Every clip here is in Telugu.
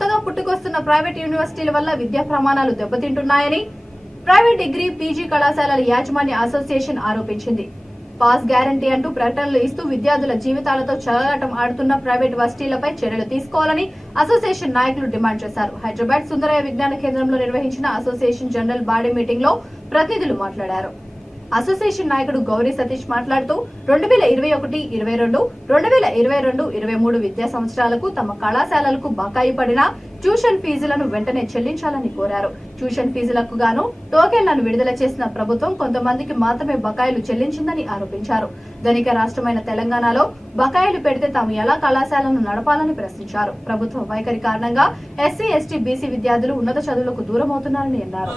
కొత్తగా పుట్టుకొస్తున్న ప్రైవేట్ యూనివర్సిటీల వల్ల విద్యా ప్రమాణాలు దెబ్బతింటున్నాయని ప్రైవేట్ డిగ్రీ పీజీ కళాశాలల యాజమాన్య అసోసియేషన్ ఆరోపించింది. పాస్ గ్యారంటీ అంటూ ప్రకటనలు ఇస్తూ విద్యార్థుల జీవితాలతో చెలగాటం ఆడుతున్న ప్రైవేట్ వర్సిటీలపై చర్యలు తీసుకోవాలని అసోసియేషన్ నాయకులు డిమాండ్ చేశారు. హైదరాబాద్ సుందరయ్య విజ్ఞాన కేంద్రంలో నిర్వహించిన అసోసియేషన్ జనరల్ బాడీ మీటింగ్ లో ప్రతినిధులు మాట్లాడారు. అసోసియేషన్ నాయకుడు గౌరీ సతీష్ మాట్లాడుతూ 2021-22, 2022-23 విద్యా సంవత్సరాలకు తమ కళాశాలలకు బకాయి పడిన ట్యూషన్ ఫీజులను వెంటనే చెల్లించాలని కోరారు. ట్యూషన్ ఫీజులకు గాను టోకెన్లను విడుదల చేసిన ప్రభుత్వం కొంతమందికి మాత్రమే బకాయిలు చెల్లించిందని ఆరోపించారు. ధనిక రాష్ట్రమైన తెలంగాణలో బకాయిలు పెడితే తాము ఎలా కళాశాలను నడపాలని ప్రశ్నించారు. ప్రభుత్వ వైఖరి కారణంగా ఎస్సీ, ఎస్టీ, బీసీ విద్యార్థులు ఉన్నత చదువులకు దూరం అవుతున్నారని అన్నారు.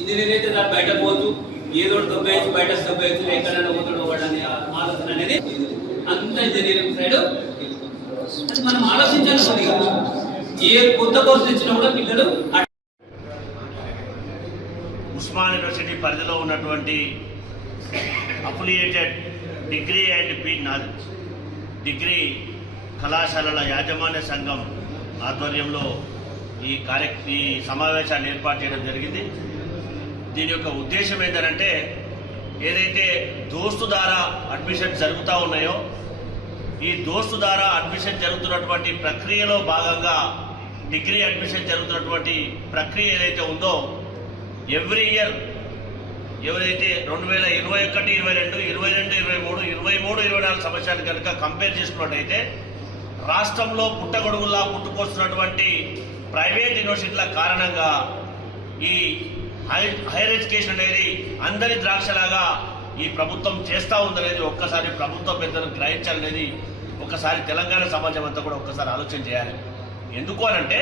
ఇంజనీరింగ్ అయితే బయట పోతూ ఏదో దొబ్బేయచ్చు, బయట దొబ్బేయచ్చు, ఎక్కడైనా పోతాడు వాడని ఆలోచన అనేది అంత ఇంజనీరింగ్ సైడ్ అది మనం ఆలోచించాలి. ఏ కొత్త కోర్సు తెచ్చినా కూడా పిల్లలు ఉస్మాన్ యూనివర్సిటీ పరిధిలో ఉన్నటువంటి అఫిలియేటెడ్ డిగ్రీ అండ్ డిగ్రీ కళాశాలల యాజమాన్య సంఘం ఆధ్వర్యంలో ఈ సమావేశాన్ని ఏర్పాటు చేయడం జరిగింది. దీని యొక్క ఉద్దేశం ఏంటంటే ఏదైతే దోస్తు ద్వారా అడ్మిషన్ జరుగుతూ ఉన్నాయో ఈ దోస్తు ద్వారా అడ్మిషన్ జరుగుతున్నటువంటి ప్రక్రియలో భాగంగా డిగ్రీ అడ్మిషన్ జరుగుతున్నటువంటి ప్రక్రియ ఏదైతే ఉందో ఎవ్రీ ఇయర్ ఎవరైతే 2021, 22, 22, 23, 24 సంవత్సరాలు కనుక కంపేర్ చేసుకున్నట్టయితే రాష్ట్రంలో పుట్టగొడుగుల్లా పుట్టుకొస్తున్నటువంటి ప్రైవేట్ యూనివర్సిటీల కారణంగా ఈ హైయర్ ఎడ్యుకేషన్ అనేది అందరి ద్రాక్షలాగా ఈ ప్రభుత్వం చేస్తూ ఉందనేది ఒక్కసారి ప్రభుత్వ పెద్దలు గ్రహించాలనేది ఒక్కసారి తెలంగాణ సమాజం అంతా కూడా ఒక్కసారి ఆలోచన చేయాలి. ఎందుకు అనంటే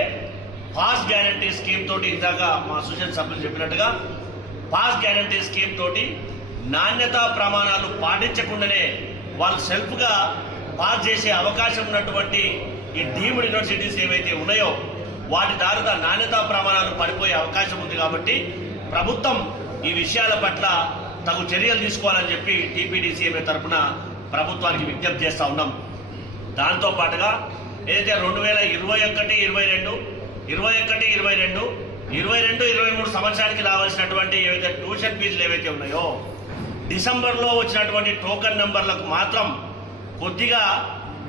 పాస్ గ్యారంటీ స్కీమ్ తోటి ఇందాక మా అసోసియేషన్ సభ్యులు చెప్పినట్టుగా పాస్ గ్యారంటీ స్కీమ్ తోటి నాణ్యతా ప్రమాణాలు పాటించకుండానే వాళ్ళు సెల్ఫ్గా పాస్ చేసే అవకాశం ఉన్నటువంటి ఈ డీమ్డ్ యూనివర్సిటీస్ ఏవైతే ఉన్నాయో వాటి ద్వారా నాణ్యతా ప్రమాణాలు పడిపోయే అవకాశం ఉంది. కాబట్టి ప్రభుత్వం ఈ విషయాల పట్ల తగు చర్యలు తీసుకోవాలని చెప్పి టీపీడీసీఎంఏ తరఫున ప్రభుత్వానికి విజ్ఞప్తి చేస్తూ ఉన్నాం. దాంతో పాటుగా ఏదైతే 2021, 22, 23 సంవత్సరానికి రావాల్సినటువంటి ఏవైతే ట్యూషన్ ఫీజులు ఏవైతే ఉన్నాయో డిసెంబర్లో వచ్చినటువంటి టోకన్ నెంబర్లకు మాత్రం కొద్దిగా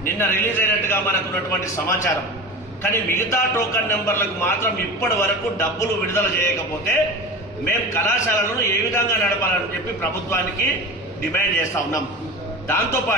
నిన్న రిలీజ్ అయినట్టుగా మనకున్నటువంటి సమాచారం. కానీ మిగతా టోకన్ నెంబర్లకు మాత్రం ఇప్పటి వరకు డబ్బులు విడుదల చేయకపోతే మేము కళాశాలను ఏ విధంగా నడపాలని చెప్పి ప్రభుత్వానికి డిమాండ్ చేస్తా ఉన్నాం. దాంతోపాటు